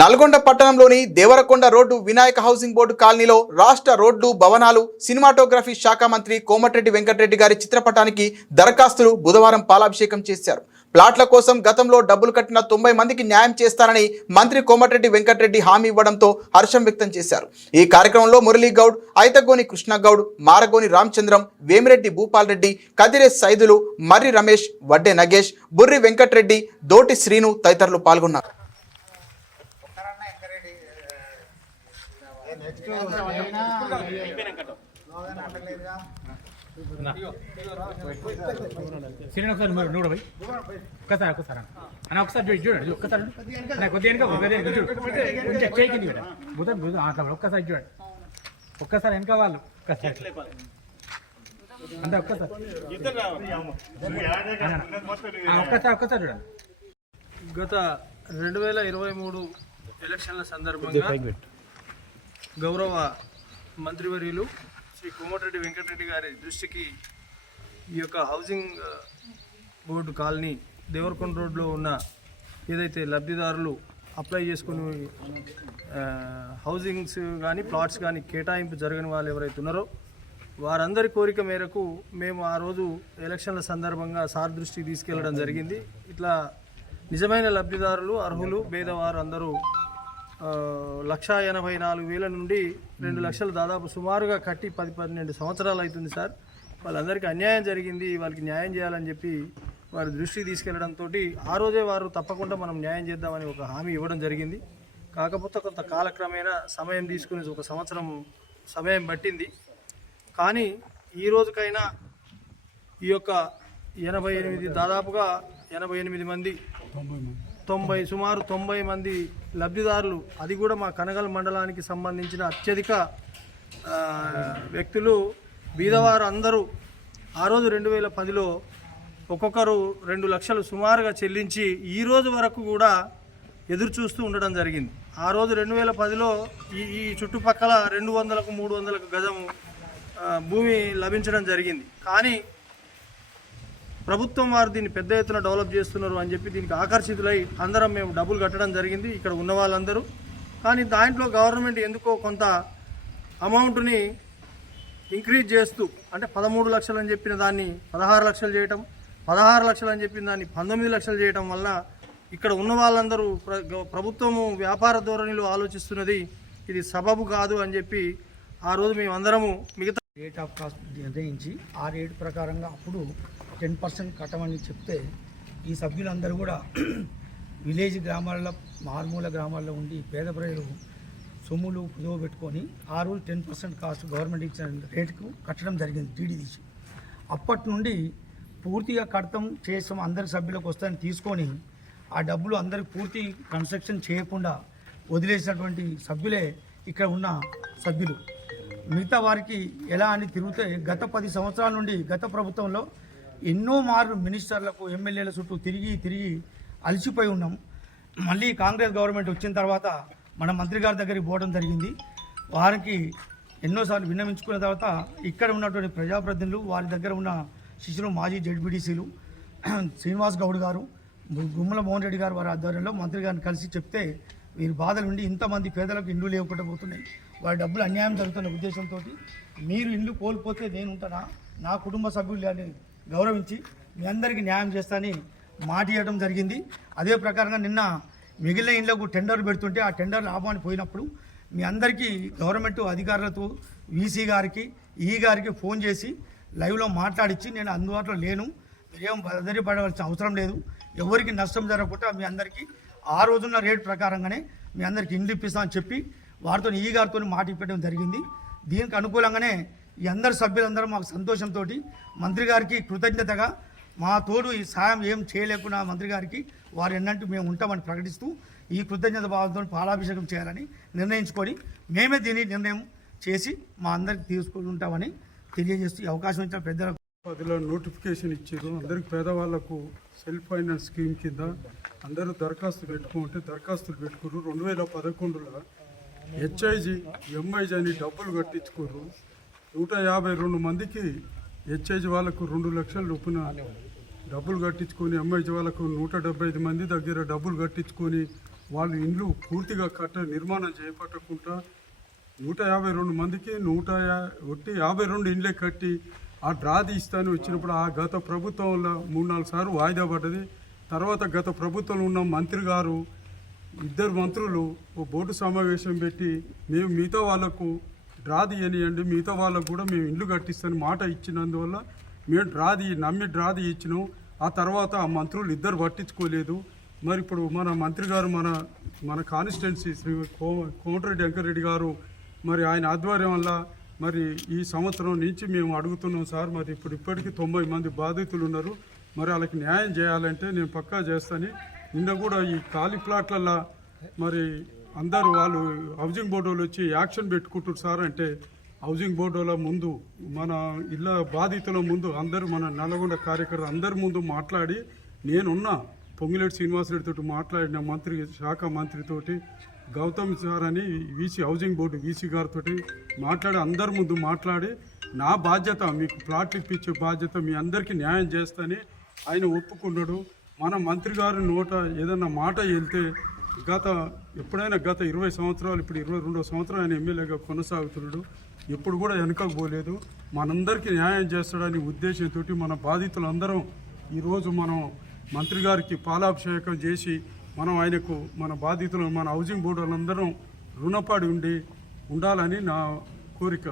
నల్గొండ పట్టణంలోని Devarakonda road Vinayaka housing board కాలనీలో రాష్ట్ర రోడ్లు భవనాలు సినిమాటోగ్రఫీ శాఖ మంత్రి కోమటిరెడ్డి వెంకటరెడ్డి గారి చిత్రపటానికి దరఖాస్తులు బుధవారం పాలాభిషేకం చేశారు. ప్లాట్ల కోసం గతంలో డబ్బులు కట్టిన 90 మందికి న్యాయం చేస్తారని మంత్రి కోమటిరెడ్డి వెంకటరెడ్డి హామీ ఇవ్వడంతో హర్షం వ్యక్తం చేశారు. ఈ కార్యక్రమంలో మురళీగౌడ్, ఐతగోని కృష్ణగౌడ్, మారగోని రామచంద్రం, వేమిరెడ్డి భూపాల్ రెడ్డి, కదిరే సైదులు, మర్రి రమేష్, వడ్డే నగేష్, బుర్రి వెంకటరెడ్డి, దోటి శ్రీను తదితరులు పాల్గొన్నారు. ఒక్కసారి వెనక వాళ్ళు అంటే ఒక్కసారి చూడండి. గత 2023 ఎలక్షన్ల సందర్భంగా గౌరవ మంత్రివర్యులు శ్రీ కోమటిరెడ్డి వెంకటరెడ్డి గారి దృష్టికి ఈ యొక్క హౌసింగ్ బోర్డు కాలనీ దేవరకొండ రోడ్లో ఉన్న ఏదైతే లబ్ధిదారులు అప్లై చేసుకుని హౌసింగ్స్ కానీ ప్లాట్స్ కానీ కేటాయింపు జరగని వాళ్ళు ఎవరైతే ఉన్నారో వారందరి కోరిక మేరకు మేము ఆ రోజు ఎలక్షన్ల సందర్భంగా సార్ దృష్టికి తీసుకెళ్లడం జరిగింది. ఇట్లా నిజమైన లబ్ధిదారులు అర్హులు పేదవారు అందరూ 1,84,000 నుండి 2 లక్షలు దాదాపు సుమారుగా కట్టి 10-12 సంవత్సరాలు అవుతుంది సార్. వాళ్ళందరికీ అన్యాయం జరిగింది, వాళ్ళకి న్యాయం చేయాలని చెప్పి వారి దృష్టికి తీసుకెళ్లడంతో ఆ రోజే వారు తప్పకుండా మనం న్యాయం చేద్దామని ఒక హామీ ఇవ్వడం జరిగింది. కాకపోతే కొంత కాలక్రమేణా సమయం తీసుకుని 1 సంవత్సరం సమయం పట్టింది. కానీ ఈ రోజుకైనా ఈ యొక్క 88 దాదాపుగా 88 మంది సుమారు 90 మంది లబ్ధిదారులు, అది కూడా మా కనగల్ మండలానికి సంబంధించిన అత్యధిక వ్యక్తులు బీదవారు అందరూ ఆ రోజు 2010లో ఒక్కొక్కరు 2 లక్షలు సుమారుగా చెల్లించి ఈ రోజు వరకు కూడా ఎదురు చూస్తూ ఉండడం జరిగింది. ఆ రోజు 2010లో ఈ చుట్టుపక్కల 200కు 300కు గజం భూమి లభించడం జరిగింది. కానీ ప్రభుత్వం వారు దీన్ని పెద్ద ఎత్తున డెవలప్ చేస్తున్నారు అని చెప్పి దీనికి ఆకర్షితులై అందరం మేము డబ్బులు కట్టడం జరిగింది, ఇక్కడ ఉన్న వాళ్ళందరూ. కానీ దాంట్లో గవర్నమెంట్ ఎందుకో కొంత అమౌంట్ని ఇంక్రీజ్ చేస్తూ, అంటే 13 లక్షలు అని చెప్పిన దాన్ని 16 లక్షలు చేయటం, 16 లక్షలు అని చెప్పిన దాన్ని 19 లక్షలు చేయటం వల్ల ఇక్కడ ఉన్న వాళ్ళందరూ ప్రభుత్వము వ్యాపార ధోరణిలో ఆలోచిస్తున్నది, ఇది సబబు కాదు అని చెప్పి ఆ రోజు మేమందరము మిగతా రేట్ ఆఫ్ కాస్ట్ నిర్ణయించి ఆ రేటు ప్రకారంగా అప్పుడు 10% కట్టమని చెప్తే ఈ సభ్యులందరూ కూడా విలేజ్ గ్రామాల్లో, మారుమూల గ్రామాల్లో ఉండి పేద ప్రజలు సొమ్ములు కుదువ పెట్టుకొని ఆ రోజు 10% కాస్ట్ గవర్నమెంట్ ఇచ్చిన రేటుకు కట్టడం జరిగింది టీడీ తీసి. అప్పటి నుండి పూర్తిగా కడతాం చేసాం అందరి సభ్యులకు వస్తాయని తీసుకొని ఆ డబ్బులు అందరికి పూర్తి కన్స్ట్రక్షన్ చేయకుండా వదిలేసినటువంటి సభ్యులే ఇక్కడ ఉన్న సభ్యులు. మిగతా వారికి ఎలా అని తిరిగితే గత 10 సంవత్సరాల నుండి గత ప్రభుత్వంలో ఎన్నో మార్లు మినిస్టర్లకు, ఎమ్మెల్యేల చుట్టూ తిరిగి అలసిపోయి ఉన్నాం. మళ్ళీ కాంగ్రెస్ గవర్నమెంట్ వచ్చిన తర్వాత మన మంత్రి గారి దగ్గరికి పోవడం జరిగింది. వారికి ఎన్నోసార్లు విన్నవించుకున్న తర్వాత ఇక్కడ ఉన్నటువంటి ప్రజాప్రతినిధులు, వారి దగ్గర ఉన్న శిష్యులు, మాజీ జెడ్పీటీసీలు శ్రీనివాస్ గౌడ్ గారు, గుమ్మల మోహన్ రెడ్డి గారు వారి ఆధ్వర్యంలో మంత్రి గారిని కలిసి చెప్తే వీరి బాధలు ఉండి ఇంతమంది పేదలకు ఇండ్లు లేకుండా పోతున్నాయి, వారి డబ్బులు అన్యాయం జరుగుతున్న ఉద్దేశంతో మీరు ఇల్లు కోల్పోతే నేను ఉంటానా, నా కుటుంబ సభ్యులు అని గౌరవించి మీ అందరికీ న్యాయం చేస్తానని మాట ఇవ్వడం జరిగింది. అదే ప్రకారంగా నిన్న మిగిలిన ఇళ్లకు టెండర్ పెడుతుంటే ఆ టెండర్ లాభాన్ని పోయినప్పుడు మీ అందరికీ గవర్నమెంట్ అధికారులతో వీసీ గారికి, ఈ గారికి ఫోన్ చేసి లైవ్లో మాట్లాడించి నేను అందుబాటులో లేను, మీరేం బెదిరిపడవలసిన అవసరం లేదు, ఎవరికి నష్టం జరగకుండా మీ అందరికీ ఆ రోజున్న రేటు ప్రకారంగానే మీ అందరికీ ఇండ్లు ఇప్పిస్తామని చెప్పి వారితో, ఈ గారితో మాట ఇప్పడం జరిగింది. దీనికి అనుకూలంగానే ఈ అందరు సభ్యులందరూ మాకు సంతోషంతో మంత్రి గారికి కృతజ్ఞతగా మా తోడు ఈ సాయం ఏం చేయలేకున్నా మంత్రి గారికి వారు ఎన్నంటూ మేము ఉంటామని ప్రకటిస్తూ ఈ కృతజ్ఞత భావంతో పాలాభిషేకం చేయాలని నిర్ణయించుకొని మేమే దీన్ని నిర్ణయం చేసి మా అందరికి తీసుకుంటామని తెలియజేస్తూ ఈ అవకాశం ఇచ్చిన పెద్దలకు 10లో నోటిఫికేషన్ ఇచ్చారు. అందరికి పేదవాళ్లకు సెల్ఫ్ ఫైనాన్స్ స్కీమ్ కింద అందరూ దరఖాస్తు పెట్టుకుంటే దరఖాస్తులు పెట్టుకున్నారు. 2011లో హెచ్ఐజీ, ఎంఐజీ అని డబ్బులు కట్టించుకోరు. 152 మందికి హెచ్ఐజీ వాళ్ళకు 2 లక్షల రూపాయల డబ్బులు కట్టించుకొని, ఎంఐజీ వాళ్ళకు 175 మంది దగ్గర డబ్బులు కట్టించుకొని వాళ్ళు ఇండ్లు పూర్తిగా నిర్మాణం చేపట్టకుండా 152 మందికి 152 ఇండ్లే కట్టి ఆ డ్రా తీస్తాను వచ్చినప్పుడు ఆ గత ప్రభుత్వంలో 3-4 సార్లు వాయిదా పడ్డది. తర్వాత గత ప్రభుత్వంలో ఉన్న మంత్రి గారు 2 మంత్రులు ఓ బోర్డు సమావేశం పెట్టి మేము మిగతా వాళ్ళకు డ్రా తీయనియండి, మిగతా వాళ్ళకు కూడా మేము ఇల్లు కట్టిస్తాను మాట ఇచ్చినందువల్ల మేము నమ్మి డ్రా ఇచ్చినాం. ఆ తర్వాత ఆ మంత్రులు 2 పట్టించుకోలేదు. మరి ఇప్పుడు మన మంత్రి గారు మన కాన్స్టిట్యున్సీ శ్రీ కోమటిరెడ్డి వెంకటరెడ్డి గారు మరి ఆయన ఆధ్వర్యం వల్ల మరి ఈ సంవత్సరం నుంచి మేము అడుగుతున్నాం సార్. మరి ఇప్పటికీ 90 మంది బాధితులు ఉన్నారు. మరి వాళ్ళకి న్యాయం చేయాలంటే నేను పక్కా చేస్తాను. నిన్న కూడా ఈ ఖాళీ ప్లాట్లల్లో మరి అందరూ వాళ్ళు హౌసింగ్ బోర్డు వాళ్ళు వచ్చి యాక్షన్ పెట్టుకుంటారు సార్ అంటే హౌసింగ్ బోర్డుల ముందు మన ఇళ్ళ బాధితుల ముందు అందరూ మన నల్గొండ కార్యకర్తలు అందరి ముందు మాట్లాడి నేనున్నా పొంగిలేటి శ్రీనివాసరెడ్డితో మాట్లాడిన శాఖ మంత్రితోటి గౌతమ్ సార్ అని హౌసింగ్ బోర్డు వీసీ గారితో మాట్లాడి అందరి ముందు మాట్లాడి నా బాధ్యత మీకు ప్లాట్లు ఇప్పించే బాధ్యత మీ అందరికీ న్యాయం చేస్తానని ఆయన ఒప్పుకున్నాడు. మన మంత్రి గారి నోట ఏదన్నా మాట వెళ్తే ఎప్పుడైనా గత 20 సంవత్సరాలు ఇప్పుడు 22వ సంవత్సరం ఆయన ఎమ్మెల్యేగా కొనసాగుతున్నాడు. ఎప్పుడు కూడా వెనకకు పోలేదు. మనందరికీ న్యాయం చేస్తాడని ఉద్దేశంతో మన బాధితులందరం ఈరోజు మనం మంత్రి గారికి పాలాభిషేకం చేసి మనం ఆయనకు మన బాధితులు మన హౌసింగ్ బోర్డు వాళ్ళందరం రుణపడి ఉండాలని నా కోరిక.